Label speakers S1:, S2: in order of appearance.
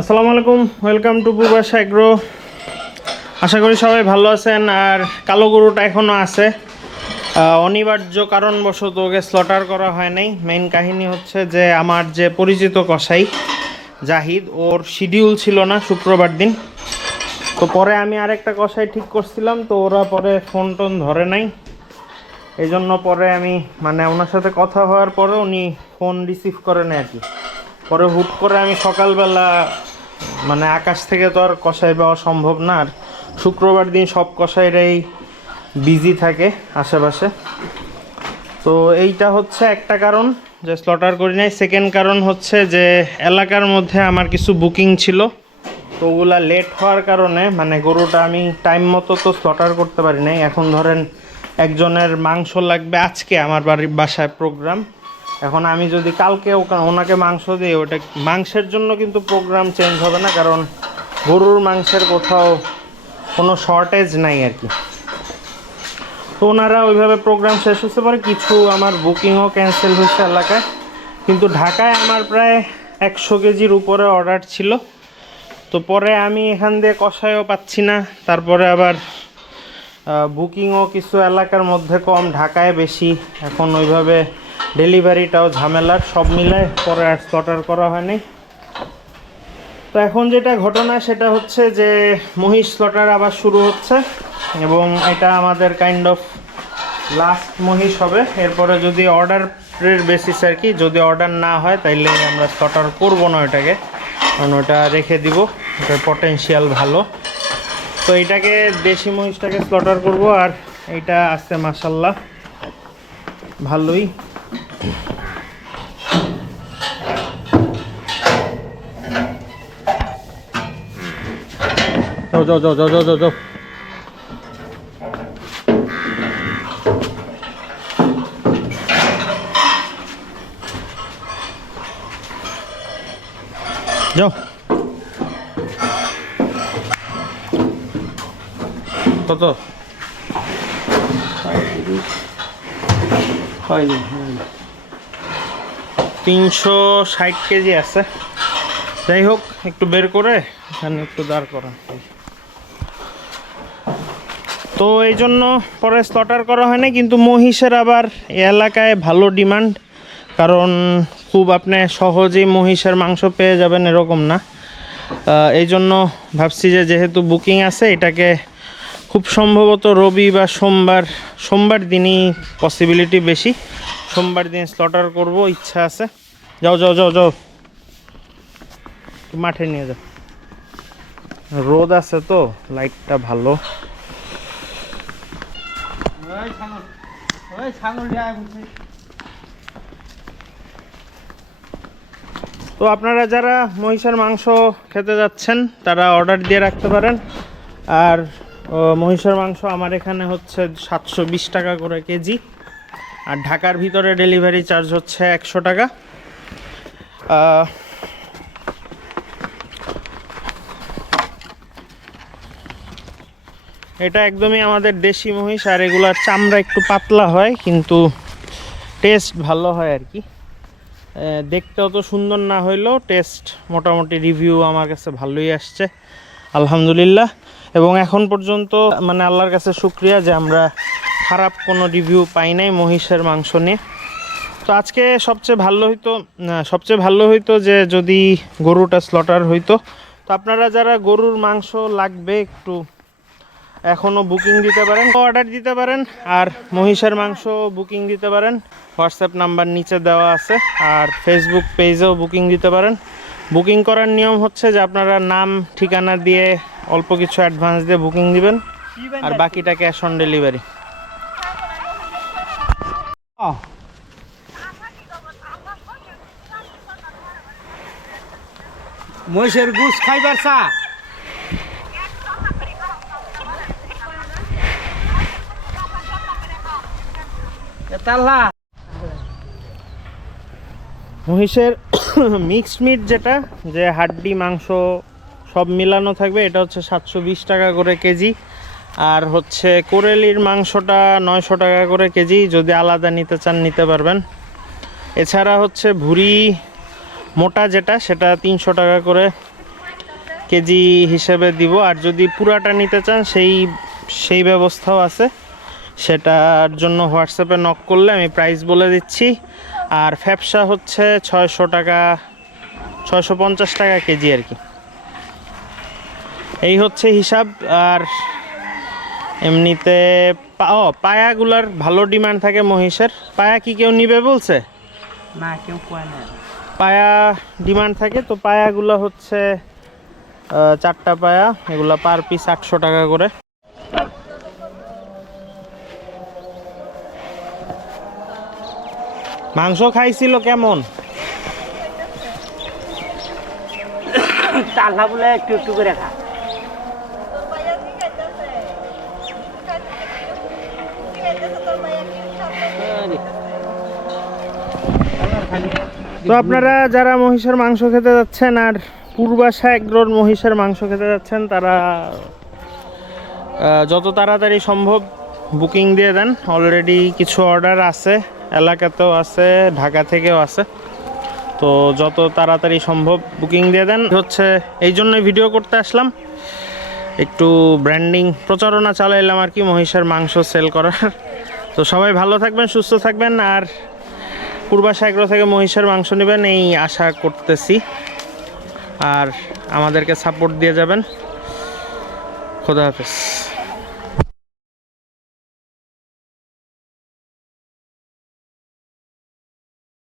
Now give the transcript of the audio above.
S1: আসসালামু আলাইকুম welcome to Purbasha agro আশা করি সবাই ভালো আছেন, আর কালো গরুটা এখনও আছে। অনিবার্য কারণবশত ওকে স্লটার করা হয় নাই। মেইন কাহিনী হচ্ছে যে, আমার যে পরিচিত কসাই, জাহিদ, ওর শিডিউল ছিল না শুক্রবার দিন। তো পরে আমি আরেকটা কসাই ঠিক করছিলাম, তো ওরা পরে ফোন টোন ধরে নাই। এই জন্য পরে আমি মানে ওনার সাথে কথা হওয়ার পরে উনি ফোন রিসিভ করে নেয় আর কি। পরে হুট করে আমি সকালবেলা মানে আকাশ থেকে তো আর কষাই পাওয়া সম্ভব না, আর শুক্রবার দিন সব কষাইরাই বিজি থাকে আশেপাশে। তো এইটা হচ্ছে একটা কারণ, যে স্লটার করি নাই। সেকেন্ড কারণ হচ্ছে যে এলাকার মধ্যে আমার কিছু বুকিং ছিল, তো ওগুলা লেট হওয়ার কারণে মানে গরুটা আমি টাইম মতো তো স্লটার করতে পারি নাই। এখন ধরেন একজনের মাংস লাগবে আজকে আমার বাড়ির বাসায় প্রোগ্রাম এখন আমি যদি কালকে ওনাকে মাংস দিই, ওটা মাংসের জন্য কিন্তু প্রোগ্রাম চেঞ্জ হবে না, কারণ গরুর মাংসের কোথাও কোনো শর্টেজ নাই আর কি। তো ওনারা ওইভাবে প্রোগ্রাম শেষ হতে পারে কিছু আমার বুকিংও ক্যান্সেল হয়েছে এলাকায়। কিন্তু ঢাকায় আমার প্রায় একশো কেজির উপরে অর্ডার ছিল। তো পরে আমি এখান দিয়ে কষায়ও পাচ্ছি না, তারপরে আবার বুকিংও কিছু এলাকার মধ্যে কম, ঢাকায় বেশি। এখন ওইভাবে ডেলিভারিটাও ঝামেলার, সব মিলায় পরে আর স্লটার করা হয়নি। তো এখন যেটা ঘটনা, সেটা হচ্ছে যে মহিষ স্লটার আবার শুরু হচ্ছে এবং এটা আমাদের কাইন্ড অফ লাস্ট মহিষ হবে। এরপরে যদি অর্ডারের বেসিস আর কি, যদি অর্ডার না হয়, তাইলে আমরা স্লটার করব না ওটাকে কারণ ওটা রেখে দিব। ওটার পটেনশিয়াল ভালো। তো এটাকে দেশি মহিষটাকে স্লটার করব, আর এইটা আছে মাসাল্লাহ ভালোই। 저저저저저저 저. 갔다. 아이고. 아이고. তিনশো ষাট কেজি আছে। যাই হোক, একটু বের করে এখানে একটু দাঁড় করা তো এই জন্য পরে স্লটার করা হয় না কিন্তু মহিষের আবার এলাকায় ভালো ডিমান্ড কারণ খুব আপনি সহজেই মহিষের মাংস পেয়ে যাবেন এরকম না। এই জন্য ভাবছি যে যেহেতু বুকিং আছে, এটাকে খুব সম্ভবত রবি বা সোমবার সোমবার দিনই পসিবিলিটি বেশি। সোমবার দিন স্লটার করব ইচ্ছা আছে। যাও যাও যাও যাও। মাঠে নিয়ে যাও। রোদ আছে তো লাইটটা ভালো। তো আপনারা যারা মহিষের মাংস খেতে যাচ্ছেন তারা অর্ডার দিয়ে রাখতে পারেন। আর মহিষের মাংস আমার এখানে হচ্ছে সাতশো বিশ টাকা করে কেজি। আর ঢাকার ভিতরে ডেলিভারি চার্জ হচ্ছে একশো টাকা। এটা একদমই আমাদের দেশি মহিষ আর এগুলার চামড়া একটু পাতলা হয়, কিন্তু টেস্ট ভালো হয় আর কি। দেখতে অত সুন্দর না হইলেও টেস্ট মোটামুটি রিভিউ আমার কাছে ভালোই আসছে, আলহামদুলিল্লাহ। এবং এখন পর্যন্ত মানে আল্লাহর কাছে শুক্রিয়া যে আমরা খারাপ কোনো রিভিউ পাই নাই মহিষের মাংস নিয়ে। তো আজকে সবচেয়ে ভালো হইতো সবচেয়ে ভালো হইতো যে যদি গরুটা স্লটার হইতো। তো আপনারা যারা গরুর মাংস লাগবে একটু এখনও বুকিং দিতে পারেন অর্ডার দিতে পারেন, আর মহিষের মাংস বুকিং দিতে পারেন। হোয়াটসঅ্যাপ নাম্বার নিচে দেওয়া আছে, আর ফেসবুক পেজেও বুকিং দিতে পারেন। বুকিং করার নিয়ম হচ্ছে যে আপনারা নাম, ঠিকানা দিয়ে অল্প কিছু অ্যাডভান্স দিয়ে বুকিং দিবেন, আর বাকিটা ক্যাশ অন ডেলিভারি
S2: মহিষের গুছ খাইবার চা।
S1: মহিষের মিক্সড মিট যেটা, যে হাড্ডি, মাংস সব মিলানো থাকবে, এটা হচ্ছে সাতশো বিশ টাকা করে কেজি। আর হচ্ছে কোরেলির মাংসটা নয়শো টাকা করে কেজি, যদি আলাদা নিতে চান নিতে পারবেন। এছাড়া হচ্ছে ভুড়ি মোটা যেটা, সেটা তিনশো টাকা করে কেজি হিসেবে দিব। আর যদি পুরাটা নিতে চান, সেই সেই ব্যবস্থাও আছে। সেটার জন্য হোয়াটসঅ্যাপে নক করলে আমি প্রাইস বলে দিচ্ছি। আর ফ্যাপসা হচ্ছে ছয়শো টাকা, ছয়শো পঞ্চাশ টাকা কেজি আর কি। এই হচ্ছে হিসাব। আর এমনিতে পা- ও পায়াগুলার ভালো ডিমান্ড থাকে মহিষের। পায়া কি কেউ নিবে বলছে?
S2: না কেউ
S1: পায়া ডিমান্ড থাকে তো পায়াগুলো হচ্ছে চারটা পায়া এগুলা পার পিস আটশো টাকা করে। মাংস খাইছিল কেমন?
S2: তাল্লা বলে একটু একটু করে খা।
S1: তো আপনারা যারা মহিষের মাংস খেতে যাচ্ছেন আর পূর্বাশা এগ্রোর মহিষের মাংস খেতে যাচ্ছেন, তারা যত তাড়াতাড়ি সম্ভব বুকিং দিয়ে দেন। অলরেডি কিছু অর্ডার আছে, এলাকাতেও আছে, ঢাকা থেকেও আছে। তো যত তাড়াতাড়ি সম্ভব বুকিং দিয়ে দেন। হচ্ছে, এই জন্যই ভিডিও করতে আসলাম। একটু ব্র্যান্ডিং প্রচারণা চালাইলাম আর কি, মহিষের মাংস সেল করার। তো সবাই ভালো থাকবেন, সুস্থ থাকবেন আর পূর্বাশা এগ্রো থেকে মহিষের মাংস নেবেন এই আশা করতেছি। আর আমাদেরকে সাপোর্ট দিয়ে যাবেন। খোদা হাফেজ।